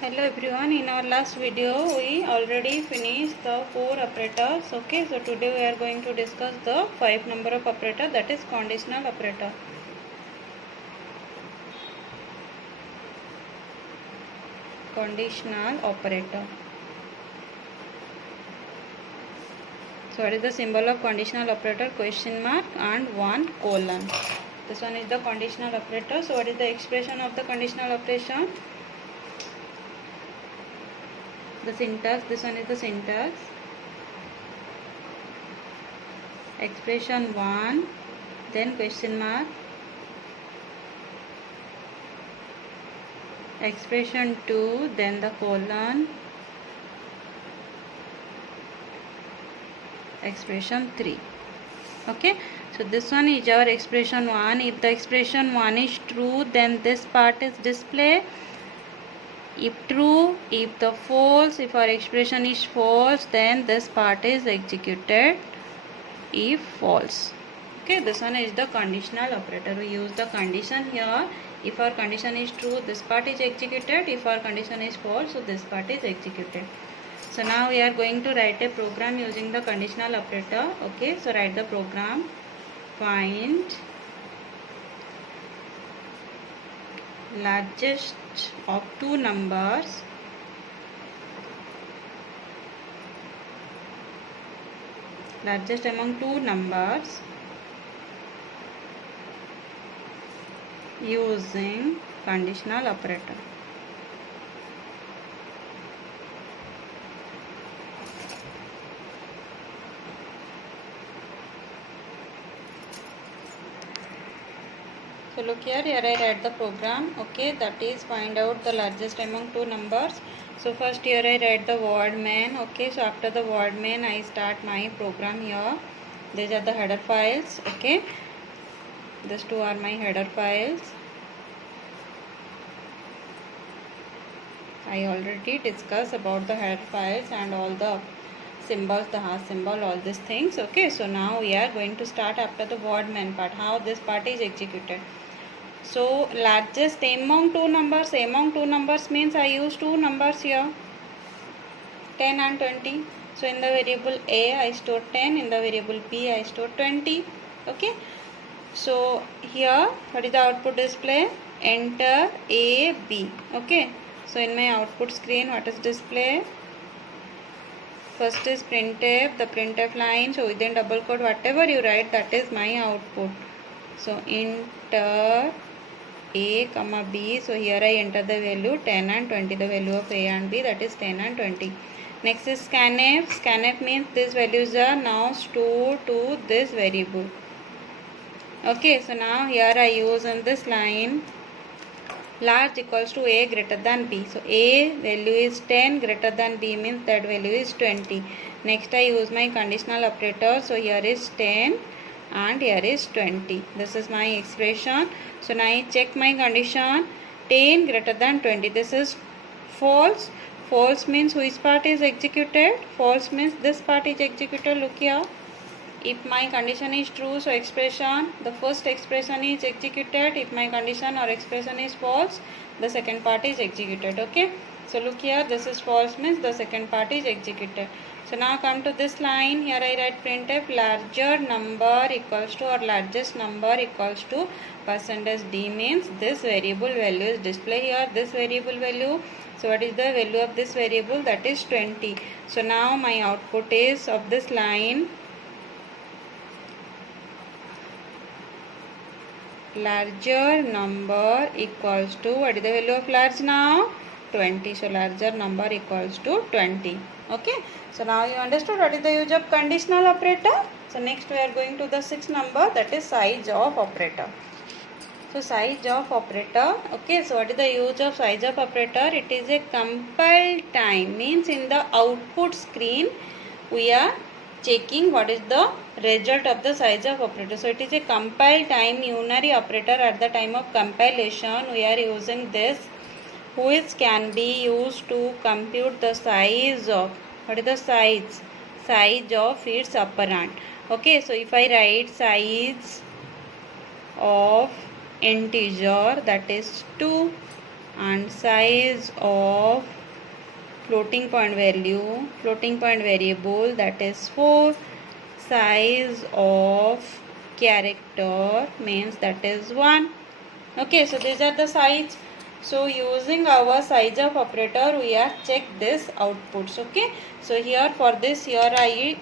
Hello everyone, in our last video we already finished the 4 operators. Okay, so today we are going to discuss the 5 number of operator, that is conditional operator. Conditional operator. So what is the symbol of conditional operator? Question mark and 1 colon. This one is the conditional operator. So what is the expression of the conditional operation? The syntax, this one is the syntax. Expression 1, then question mark. Expression 2, then the colon. Expression 3. Okay, so this one is our expression 1. If the expression 1 is true, then this part is display. If true, if the false, if our expression is false, then this part is executed. If false. Okay, this one is the conditional operator. We use the condition here. If our condition is true, this part is executed. If our condition is false, so this part is executed. So now we are going to write a program using the conditional operator. Okay, so write the program. Find largest of two numbers largest among two numbers using conditional operator. So look here I write the program. Okay, that is find out the largest among two numbers. So first here I write the word main. Okay, so after the word main I start my program here. These are the header files. Okay, these two are my header files. I already discussed about the header files and all the symbols, the hash symbol, all these things. Okay, so now we are going to start after the word main part, how this part is executed. So largest among two numbers means I use two numbers here, 10 and 20. So in the variable a I store 10, in the variable b I store 20. Okay, so here what is the output display? Enter a, b. Okay, so in my output screen what is display? First is printf, the printf line. So within double quote whatever you write, that is my output. So enter a comma b. So here I enter the value 10 and 20, the value of a and b, that is 10 and 20. Next is scanf. Scanf means these values are now stored to this variable. Okay, so now here I use on this line large equals to a greater than b. So a value is 10, greater than b means that value is 20. Next I use my conditional operator. So here is 10 and here is 20. This is my expression. So now I check my condition, 10 greater than 20. This is false. False means which part is executed? False means this part is executed. Look here. If my condition is true, so expression, the first expression is executed. If my condition or expression is false, the second part is executed. Okay, so look here, this is false means the second part is executed. So now come to this line. Here I write printf larger number equals to, or largest number equals to percentage d means this variable value is display here, this variable value. So what is the value of this variable? That is 20. So now my output is of this line, larger number equals to, what is the value of large now? 20. So larger number equals to 20. Okay, so now you understood what is the use of conditional operator. So next we are going to the sixth number, that is size of operator. So size of operator. Okay, so what is the use of size of operator? It is a compile time, means in the output screen we are checking what is the result of the size of operator. So it is a compile time unary operator. At the time of compilation we are using this, which can be used to compute the size of, what is the size? Size of its operand. Okay, so if I write size of integer, that is 2, and size of floating point variable, that is 4. Size of character means that is 1. Okay, so these are the size. So using our size of operator, we have checked this outputs. Okay, so here for this, here I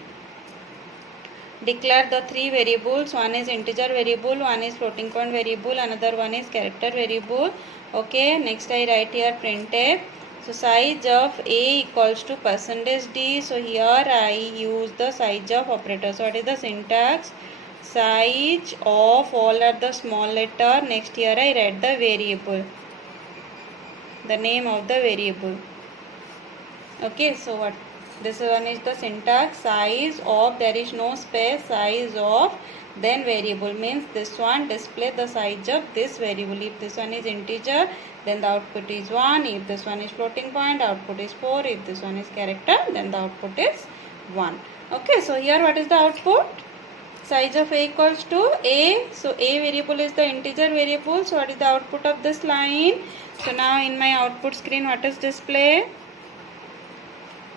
declare the 3 variables. One is integer variable, one is floating point variable, another one is character variable. Okay, next I write here printf. So size of a equals to %d. So here I use the size of operator. So what is the syntax? Size of, all are the small letter. Next here I write the variable, the name of the variable. Okay, so what this one is the syntax. Size of, there is no space, size of, then variable means this one display the size of this variable. If this one is integer, then the output is 1. If this one is floating point, output is 4. If this one is character, then the output is 1. Okay, so here what is the output? Size of a equals to a. So a variable is the integer variable. So what is the output of this line? So now in my output screen, what is display?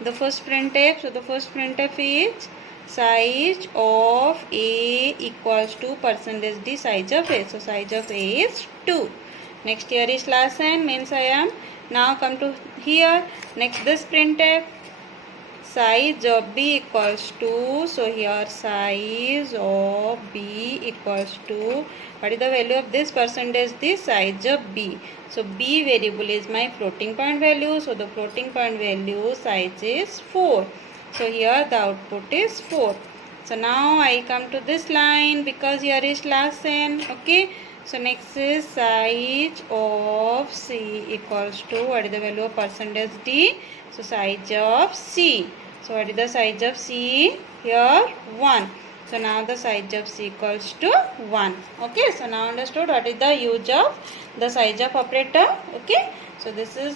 The first printf. So the first printf is size of a equals to %d size of a. So size of a is 2. Next here is last n means I am. Now come to here. Next this printf. Size of b equals to. So here size of b equals to. What is the value of this %d size of b? So b variable is my floating point value. So the floating point value size is 4. So here the output is 4. So now I come to this line because here is last n. Okay. So next is size of c equals to, what is the value of %d? So size of c. So what is the size of c? Here 1. So now the size of c equals to 1. Okay. So now understood what is the use of the size of operator. Okay. So this is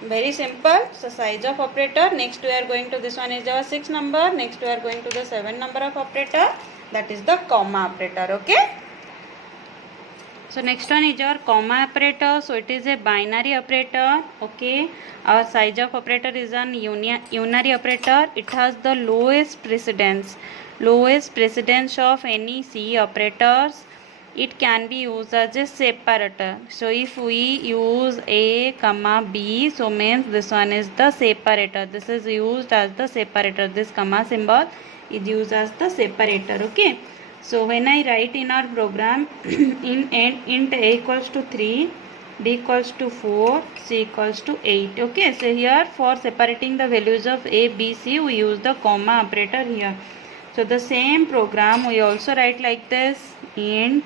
very simple. So size of operator. Next we are going to, this one is our 6 number. Next we are going to the 7 number of operator. That is the comma operator. Okay. So next one is your comma operator. So it is a binary operator. Okay. Our size of operator is an unary operator. It has the lowest precedence of any C operators. It can be used as a separator. So if we use a comma b, so means this one is the separator. This is used as the separator. This comma symbol is used as the separator. Okay. So when I write in our program int a equals to 3, b equals to 4, c equals to 8. Okay. So here for separating the values of a, b, c, we use the comma operator here. So the same program we also write like this: int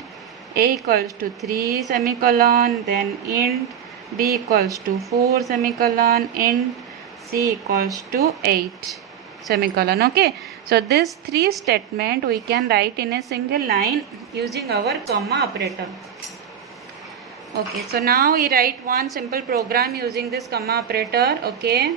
a equals to 3 semicolon, then int b equals to 4 semicolon, int c equals to 8 semicolon. Okay. So this 3 statement we can write in a single line using our comma operator. Okay. So now we write one simple program using this comma operator. Okay.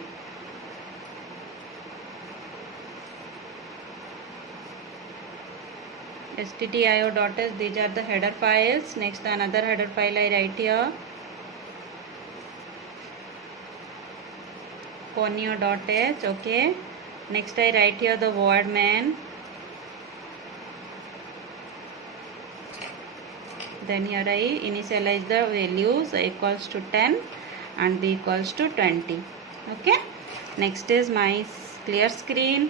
stdio.h, these are the header files. Next another header file I write here, conio.h. okay. Next I write here the void main. Then here I initialize the values, a equals to 10 and b equals to 20. Okay. Next is my clear screen.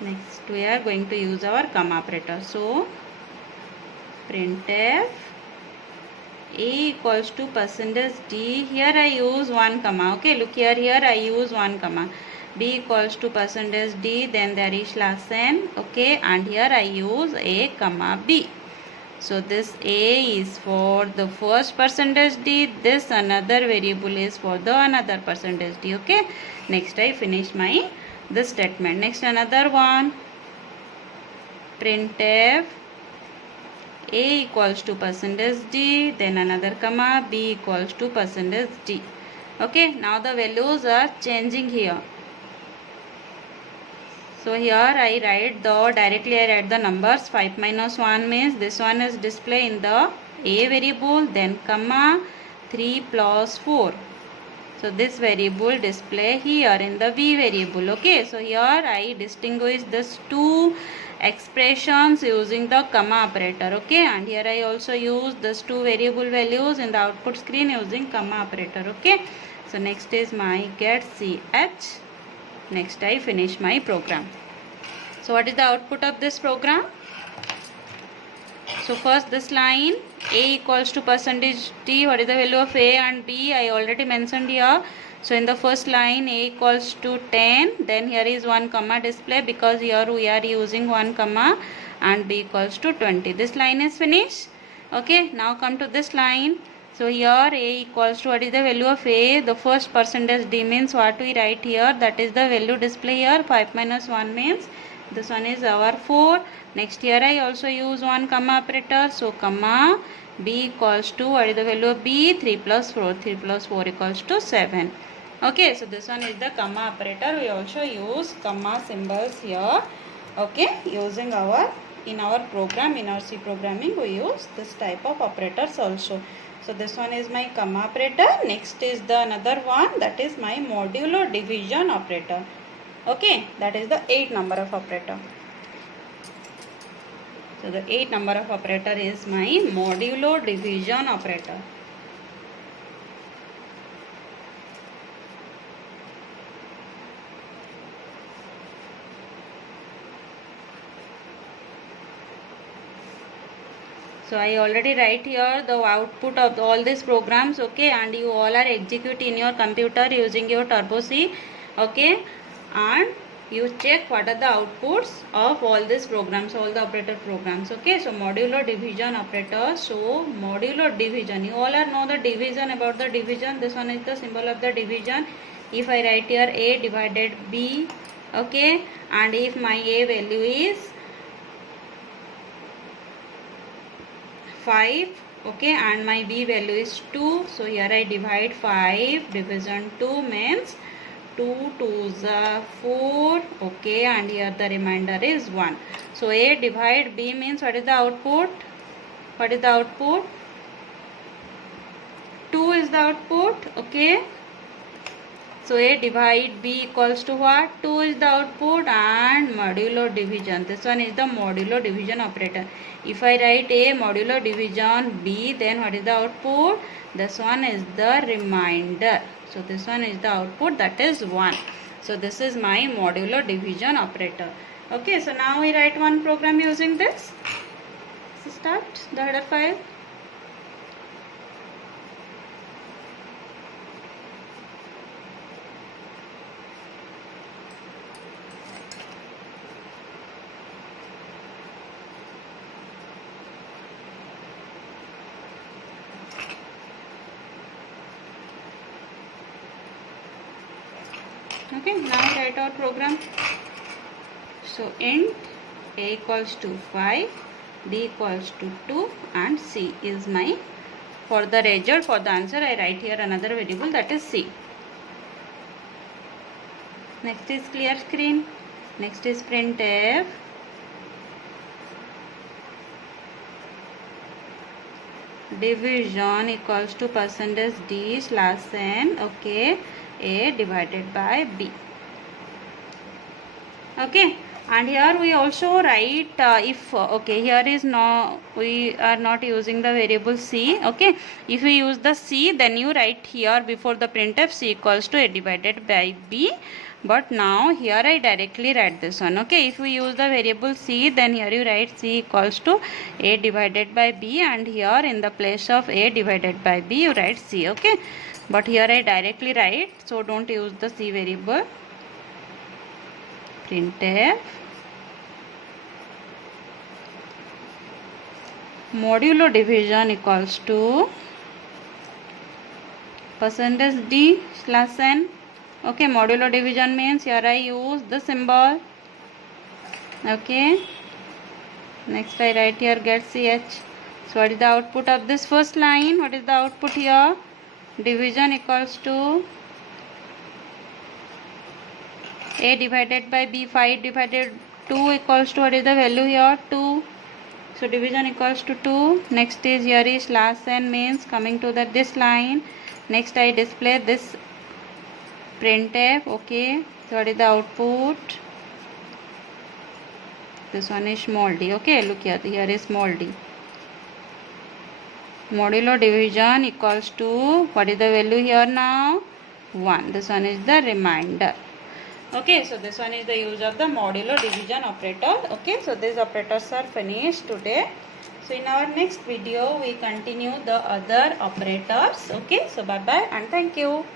Next we are going to use our comma operator. So printf a equals to %d. Here I use 1 comma. Okay, look here I use 1 comma. B equals to %d, then there is slash n. Okay, and here I use a comma b. So this a is for the first %d, this another variable is for the another %d. Okay, next I finish my this statement. Next another one, printf a equals to %d, then another comma, b equals to %d. Okay, now the values are changing here. So here I write the, directly I write the numbers. 5 minus 1 means this one is display in the a variable, then comma 3 plus 4. So this variable display here in the v variable. Okay, so here I distinguish these two expressions using the comma operator. Okay, and here I also use these two variable values in the output screen using comma operator. Okay, so next is my get ch. Next I finish my program. So what is the output of this program? So first this line a equals to percentage t. What is the value of a and b? I already mentioned here. So in the first line a equals to 10, then here is 1 comma display because here we are using 1 comma, and b equals to 20. This line is finished. Okay, now come to this line. So here a equals to, what is the value of a? The first percentage d means what we write here, that is the value display here. 5 minus 1 means this one is our 4. Next here I also use 1 comma operator. So comma b equals to, what is the value of b? 3 plus 4. 3 plus 4 equals to 7. Okay, so this one is the comma operator. We also use comma symbols here. Okay, using in our program, in our C programming, we use this type of operators also. So this one is my comma operator. Next is the another one, that is my modulo division operator. Okay, that is the 8 number of operator. So the 8 number of operator is my modulo division operator. So I already write here the output of all these programs. Okay, and you all are execute in your computer using your Turbo C. Okay, and you check what are the outputs of all these programs, all the operator programs. Okay, so modulo division operator. So modulo division, you all are know the division, about the division. This one is the symbol of the division. If I write here a divided b, okay, and if my a value is 5, okay, and my b value is 2, so here I divide 5 division 2 means 2 2s are 4, okay, and here the remainder is 1. So a divide b means what is the output? What is the output? 2 is the output. Okay, so a divide b equals to what? 2 is the output, and modulo division, this one is the modulo division operator. If I write a modulo division b, then what is the output? This one is the remainder. So this one is the output, that is 1. So this is my modulo division operator. Okay, so now we write one program using this. So start the header file. Okay, now write our program. So int a equals to 5, b equals to 2, and c is my, for the result, for the answer I write here another variable, that is c. Next is clear screen. Next is printf. Division equals to percentage d slash n, okay, a divided by b. Okay, and here we also write if, okay, here is no, we are not using the variable c. Okay, if we use the c, then you write here before the printf c equals to a divided by b. But now here I directly write this one. Okay, if we use the variable c, then here you write c equals to a divided by b, and here in the place of a divided by b you write c. Okay, but here I directly write, so don't use the c variable. Printf modulo division equals to percentage d slash n. Okay, modulo division means here I use the symbol. Okay, next I write here get ch. So what is the output of this first line? What is the output here? Division equals to a divided by b. 5 divided 2 equals to, what is the value here? 2. So division equals to 2. Next is here is last n means coming to this line. Next I display this printf. Okay, so what is the output? This one is small d. Okay, look here is small d. Modulo division equals to, what is the value here now? 1. This one is the remainder. Okay, so this one is the use of the modulo division operator. Okay, so these operators are finished today. So in our next video we continue the other operators. Okay, so bye bye and thank you.